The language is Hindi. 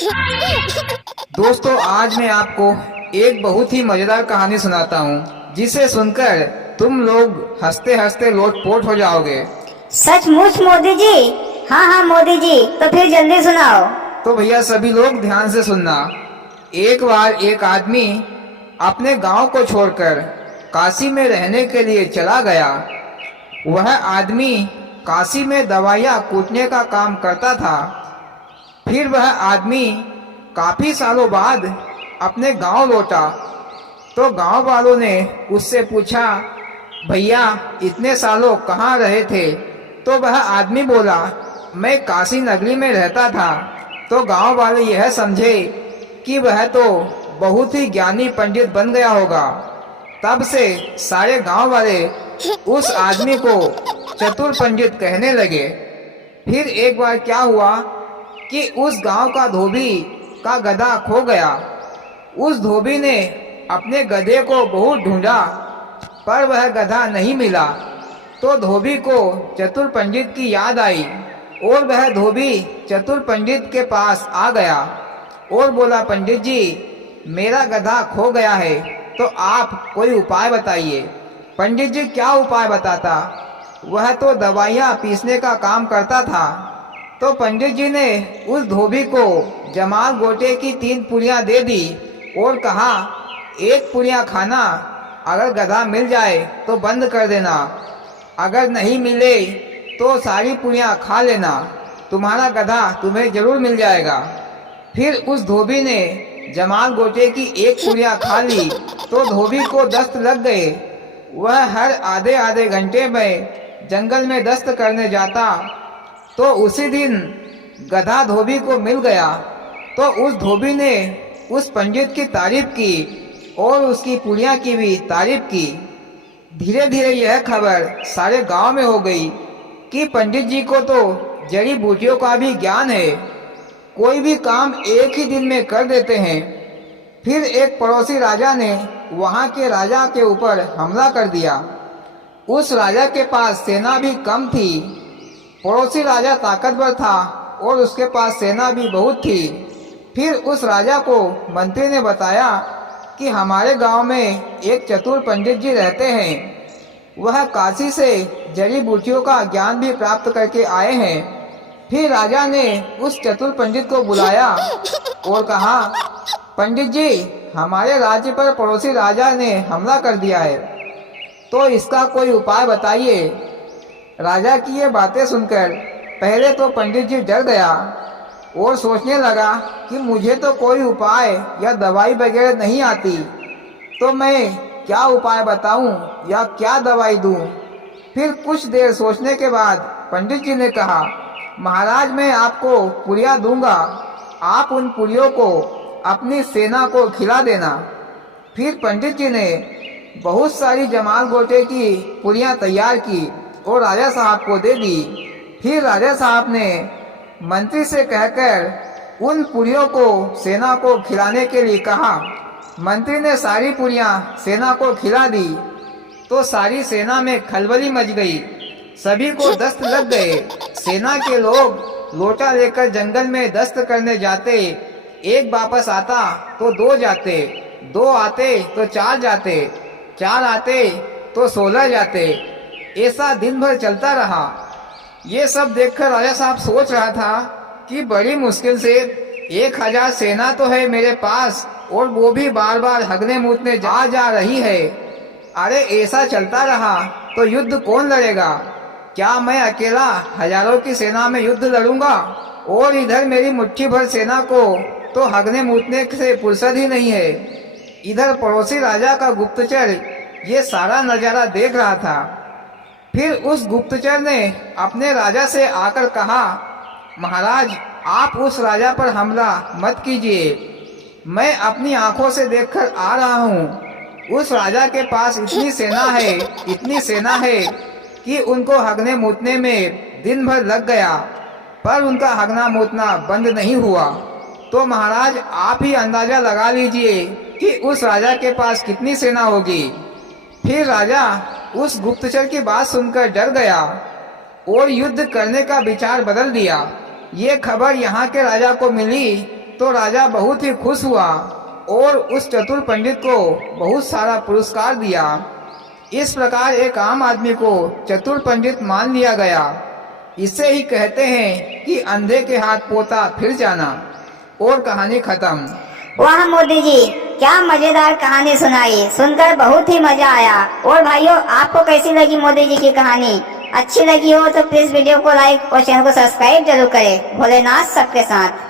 दोस्तों, आज मैं आपको एक बहुत ही मजेदार कहानी सुनाता हूँ, जिसे सुनकर तुम लोग हंसते हंसते लोटपोट हो जाओगे। सचमुच मोदी जी? हाँ हाँ मोदी जी, तो फिर जल्दी सुनाओ। तो भैया सभी लोग ध्यान से सुनना। एक बार एक आदमी अपने गांव को छोड़कर काशी में रहने के लिए चला गया। वह आदमी काशी में दवाइयाँ कूटने का काम करता था। फिर वह आदमी काफी सालों बाद अपने गांव लौटा तो गांव वालों ने उससे पूछा, भैया इतने सालों कहाँ रहे थे? तो वह आदमी बोला, मैं काशी नगरी में रहता था। तो गांव वाले यह समझे कि वह तो बहुत ही ज्ञानी पंडित बन गया होगा। तब से सारे गांव वाले उस आदमी को चतुर पंडित कहने लगे। फिर एक बार क्या हुआ कि उस गांव का धोबी का गधा खो गया। उस धोबी ने अपने गधे को बहुत ढूंढा, पर वह गधा नहीं मिला। तो धोबी को चतुर पंडित की याद आई और वह धोबी चतुर पंडित के पास आ गया और बोला, पंडित जी मेरा गधा खो गया है, तो आप कोई उपाय बताइए। पंडित जी क्या उपाय बताता? वह तो दवाइयाँ पीसने का काम करता था। तो पंडित जी ने उस धोबी को जमाल गोटे की 3 पुड़ियाँ दे दी और कहा, एक पुड़िया खाना, अगर गधा मिल जाए तो बंद कर देना, अगर नहीं मिले तो सारी पुड़ियाँ खा लेना, तुम्हारा गधा तुम्हें जरूर मिल जाएगा। फिर उस धोबी ने जमाल गोटे की 1 पुड़िया खा ली तो धोबी को दस्त लग गए। वह हर आधे आधे घंटे में जंगल में दस्त करने जाता। तो उसी दिन गधा धोबी को मिल गया। तो उस धोबी ने उस पंडित की तारीफ की और उसकी पुड़िया की भी तारीफ की। धीरे धीरे यह खबर सारे गांव में हो गई कि पंडित जी को तो जड़ी बूटियों का भी ज्ञान है, कोई भी काम एक ही दिन में कर देते हैं। फिर एक पड़ोसी राजा ने वहां के राजा के ऊपर हमला कर दिया। उस राजा के पास सेना भी कम थी। पड़ोसी राजा ताकतवर था और उसके पास सेना भी बहुत थी। फिर उस राजा को मंत्री ने बताया कि हमारे गांव में एक चतुर पंडित जी रहते हैं, वह काशी से जड़ी बूटियों का ज्ञान भी प्राप्त करके आए हैं। फिर राजा ने उस चतुर पंडित को बुलाया और कहा, पंडित जी हमारे राज्य पर पड़ोसी राजा ने हमला कर दिया है, तो इसका कोई उपाय बताइए। राजा की ये बातें सुनकर पहले तो पंडित जी डर गया और सोचने लगा कि मुझे तो कोई उपाय या दवाई वगैरह नहीं आती, तो मैं क्या उपाय बताऊं या क्या दवाई दूं। फिर कुछ देर सोचने के बाद पंडित जी ने कहा, महाराज मैं आपको पुड़िया दूंगा, आप उन पुड़ियों को अपनी सेना को खिला देना। फिर पंडित जी ने बहुत सारी जमाल गोटे की पुड़िया तैयार की और राजा साहब को दे दी। फिर राजा साहब ने मंत्री से कहकर उन पुड़ियों को सेना को खिलाने के लिए कहा। मंत्री ने सारी पुड़ियाँ सेना को खिला दी तो सारी सेना में खलबली मच गई, सभी को दस्त लग गए। सेना के लोग लोटा लेकर जंगल में दस्त करने जाते, एक वापस आता तो 2 जाते, 2 आते तो 4 जाते, 4 आते तो 16 जाते। ऐसा दिन भर चलता रहा। ये सब देखकर राजा साहब सोच रहा था कि बड़ी मुश्किल से 1000 सेना तो है मेरे पास और वो भी बार बार हगने मूतने जा रही है। अरे ऐसा चलता रहा तो युद्ध कौन लड़ेगा? क्या मैं अकेला हजारों की सेना में युद्ध लड़ूंगा? और इधर मेरी मुट्ठी भर सेना को तो हगने मूतने से फुर्सत ही नहीं है। इधर पड़ोसी राजा का गुप्तचर ये सारा नजारा देख रहा था। फिर उस गुप्तचर ने अपने राजा से आकर कहा, महाराज आप उस राजा पर हमला मत कीजिए, मैं अपनी आंखों से देखकर आ रहा हूँ। उस राजा के पास इतनी सेना है कि उनको हगने मूतने में दिन भर लग गया, पर उनका हगना मूतना बंद नहीं हुआ। तो महाराज आप ही अंदाजा लगा लीजिए कि उस राजा के पास कितनी सेना होगी। फिर राजा उस गुप्तचर की बात सुनकर डर गया और युद्ध करने का विचार बदल दिया। ये खबर यहाँ के राजा को मिली तो राजा बहुत ही खुश हुआ और उस चतुर पंडित को बहुत सारा पुरस्कार दिया। इस प्रकार एक आम आदमी को चतुर पंडित मान लिया गया। इसे ही कहते हैं कि अंधे के हाथ पोता फिर जाना। और कहानी खत्म। वाह मोदी जी, क्या मजेदार कहानी सुनाई, सुनकर बहुत ही मजा आया। और भाइयों, आपको कैसी लगी मोदी जी की कहानी? अच्छी लगी हो तो प्लीज वीडियो को लाइक और चैनल को सब्सक्राइब जरूर करें। भोलेनाथ सबके साथ।